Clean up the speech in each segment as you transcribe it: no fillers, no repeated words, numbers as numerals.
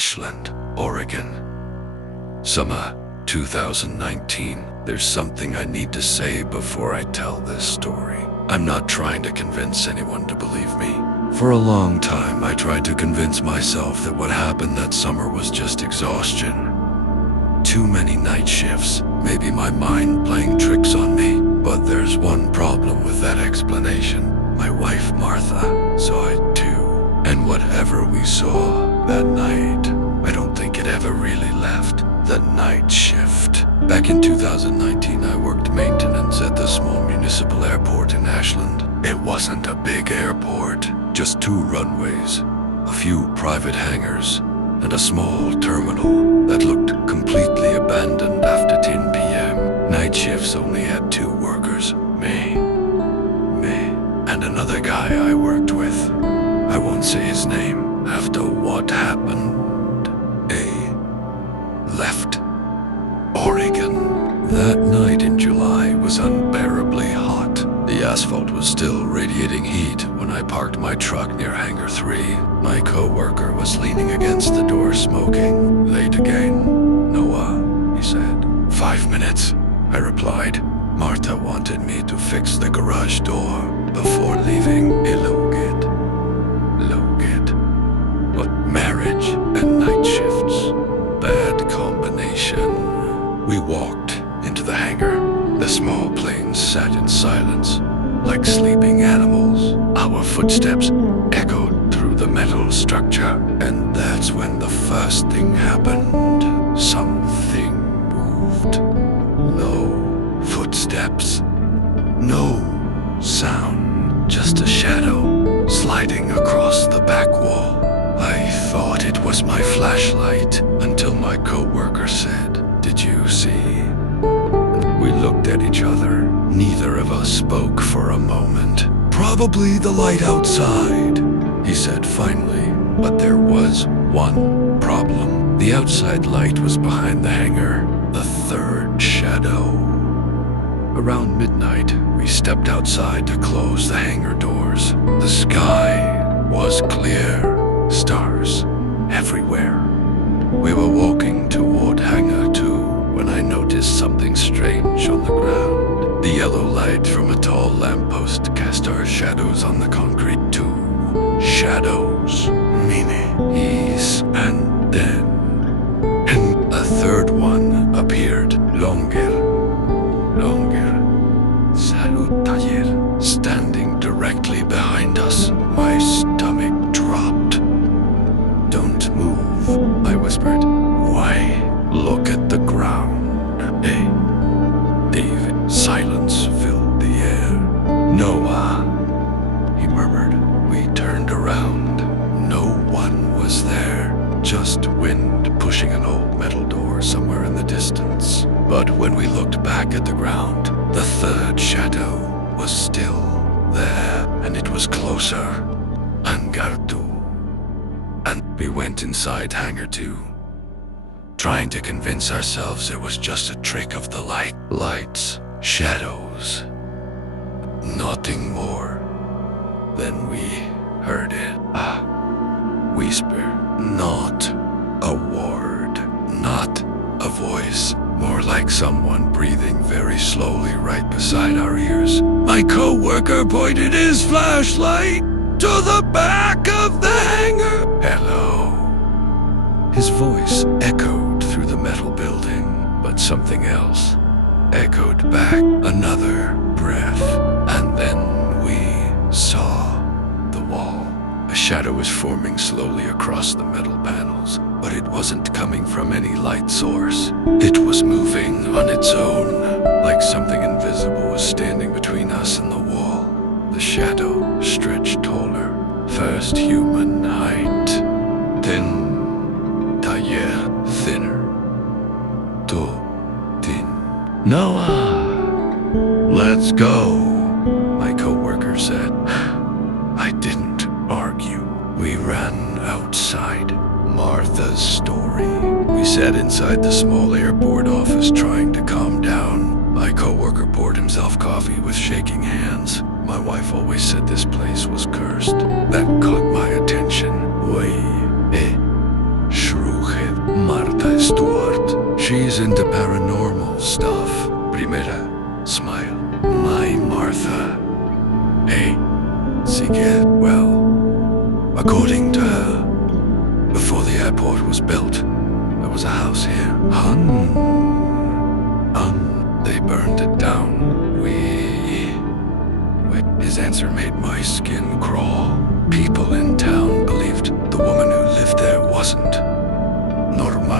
Ashland, Oregon. Summer 2019. There's something I need to say before I tell this story. I'm not trying to convince anyone to believe me. For a long time, I tried to convince myself that what happened that summer was just exhaustion. Too many night shifts, maybe my mind playing tricks on me. But there's one problem with that explanation. My wife, Martha, saw it too. And whatever we saw that night, I don't think it ever really left. The night shift. Back in 2019, I worked maintenance at the small municipal airport in Ashland. It wasn't a big airport, just 2 runways, a few private hangars, and a small terminal that looked completely abandoned after 10 p.m. Night shifts only had 2 workers, me, and another guy I worked with. I won't say his name. After what happened, left Oregon. That night in July was unbearably hot. The asphalt was still radiating heat when I parked my truck near Hangar 3. My co-worker was leaning against the door smoking. Late again, Noah, he said. 5 minutes, I replied. Martha wanted me to fix the garage door before leaving. Elogate. What marriage and night shifts? Bad combination. We walked into the hangar. The small planes sat in silence, like sleeping animals. Our footsteps echoed through the metal structure, and that's when the first thing happened. Something moved. No footsteps. No sound. Just a shadow sliding across the back wall. I thought it was my flashlight until my co-worker said, "Did you see?" We looked at each other. Neither of us spoke for a moment. "Probably the light outside," he said finally. But there was one problem. The outside light was behind the hangar, the third shadow. Around midnight, we stepped outside to close the hangar doors. The sky was clear. Stars everywhere. We were walking toward Hangar 2 when I noticed something strange on the ground. The yellow light from a tall lamppost cast our shadows on the concrete. 2 shadows, meaning ease, and then a third one appeared. Longer, salutayer, standing directly behind us. My stomach dropped. "Don't move," I whispered. "Why? Look at the ground." "Hey, David." Silence filled the air. "Noah," he murmured. We turned around. No one was there. Just wind pushing an old metal door somewhere in the distance. But when we looked back at the ground, the third shadow was still there, and it was closer. Hangar 2. And we went inside Hangar 2, trying to convince ourselves it was just a trick of the light. Lights, shadows, nothing more. Then we heard it. A whisper, not a word, not a voice. More like someone breathing very slowly right beside our ears. My co-worker pointed his flashlight to the back of the hangar. "Hello." His voice echoed through the metal building, but something else echoed back. Another breath, and then we saw the wall. A shadow was forming slowly across the metal panels, but it wasn't coming from any light source. It was moving on its own, like something invisible was standing between us and the wall. The shadow stretched taller. First human height, then taller, thinner, too thin. "Noah, let's go," my co-worker said. I didn't argue. We ran outside. Martha's story. We sat inside the small airport office trying to calm down. My co-worker poured himself coffee with shaking hands. My wife always said this place was cursed. That caught my attention. Way, shrew. Stuart. She's into paranormal stuff. Primera, smile. My Martha. Hey, sigue. Well, according to her, before the airport was built, there was a house here. They burned it down. His answer made my skin crawl. People in town believed the woman who lived there wasn't normal.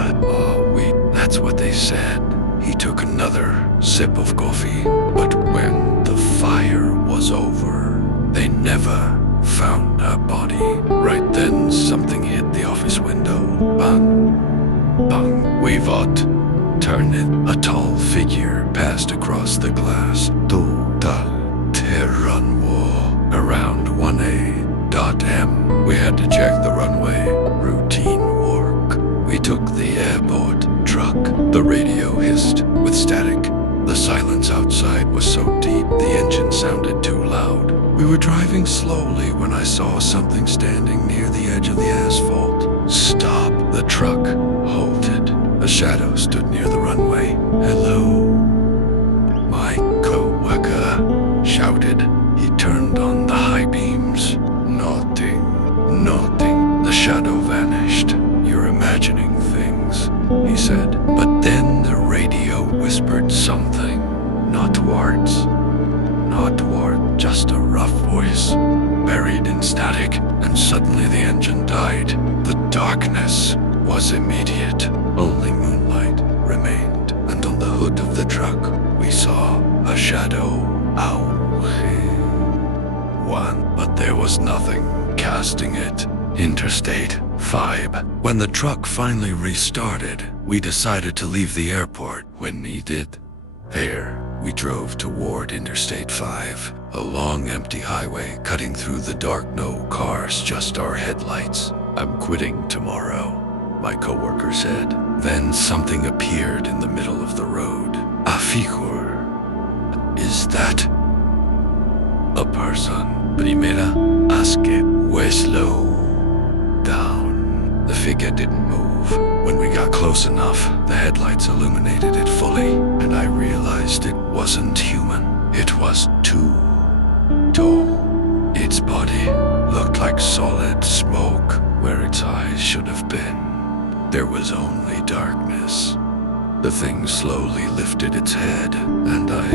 That's what they said. He took another sip of coffee, but when the fire was over, they never found her body. Right then, something hit the office window. Bang, bang. We fought. Turn it. A tall figure passed across the glass. Total terran war. Around 1A.M. We had to check the runway. Routine work. We took the airport truck. The radio hissed with static. The silence outside was so deep the engine sounded too loud. We were driving slowly when I saw something standing near the edge of the asphalt. Stop. The truck halted. A shadow stood near the runway. Hello. My co-worker shouted. He turned on the high beams. Nothing. The shadow vanished. You're imagining things, he said. But then the radio whispered something. Not words, just a rough voice, buried in static, and suddenly the engine died. The darkness was immediate. Only moonlight remained, and on the hood of the truck we saw a shadow. But there was nothing casting it. Interstate 5. When the truck finally restarted, we decided to leave the airport when needed. There, we drove toward Interstate 5, a long empty highway cutting through the dark, no cars, just our headlights. I'm quitting tomorrow, my coworker said. Then something appeared in the middle of the road. A figure. Is that a person? Primera, aske, slow down. The figure didn't move. When we got close enough, the headlights illuminated it fully, and I realized it wasn't human. It was too tall. Its body looked like solid smoke where its eyes should have been. There was only darkness. The thing slowly lifted its head, and I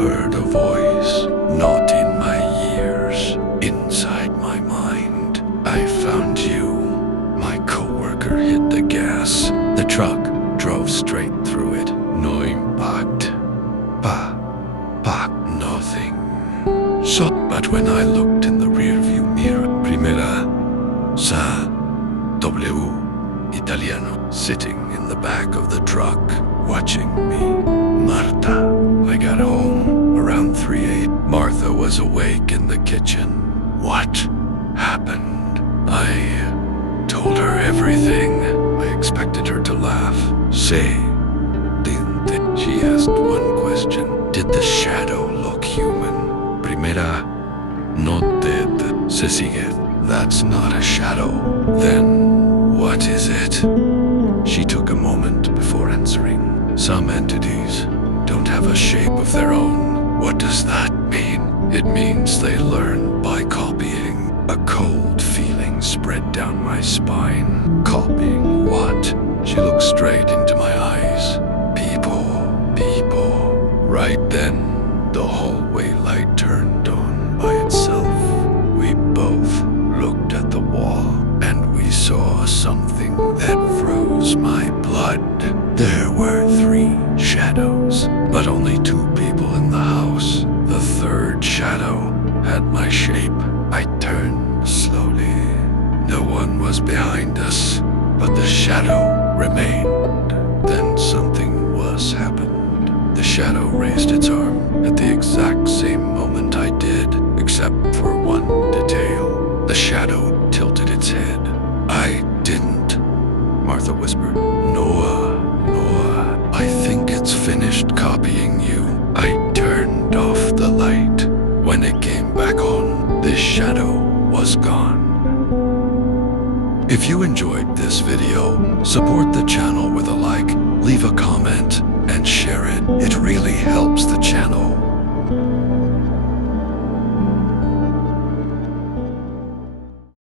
heard a voice, not in my ears, inside my mind. I found you. My coworker hit the gas. The truck drove straight through it. No impact. Nothing. But when I looked in the rearview mirror, Primera, sa, W, Italiano, sitting in the back of the truck, watching me. Marta. I got home around 3 a.m. Martha was awake in the kitchen. What happened? I told her everything. I expected her to laugh. Say, didn't it? She asked one question. Did the shadow look human? Primera, no dead. Se sigue. That's not a shadow. Then what is it? She took a moment before answering. Some entities don't have a shape of their own. What does that mean? It means they learn by copying. A cold feeling spread down my spine. Copying what? She looked straight into my eyes. People. Right then, the hallway light turned on by itself. We both looked at the wall, and we saw something that froze my blood. There were 3 shadows, but only 2 people in the house. The third shadow had my shape. I turned slowly. No one was behind us, but the shadow remained. Then something was happened. The shadow raised its arm at the exact same moment I did, except for one detail. The shadow tilted its head. I didn't, Martha whispered. Noah, I think it's finished copying you. I turned off the light. When it came back on, this shadow was gone. If you enjoyed this video, support the channel with a like, leave a comment, and share it. It really helps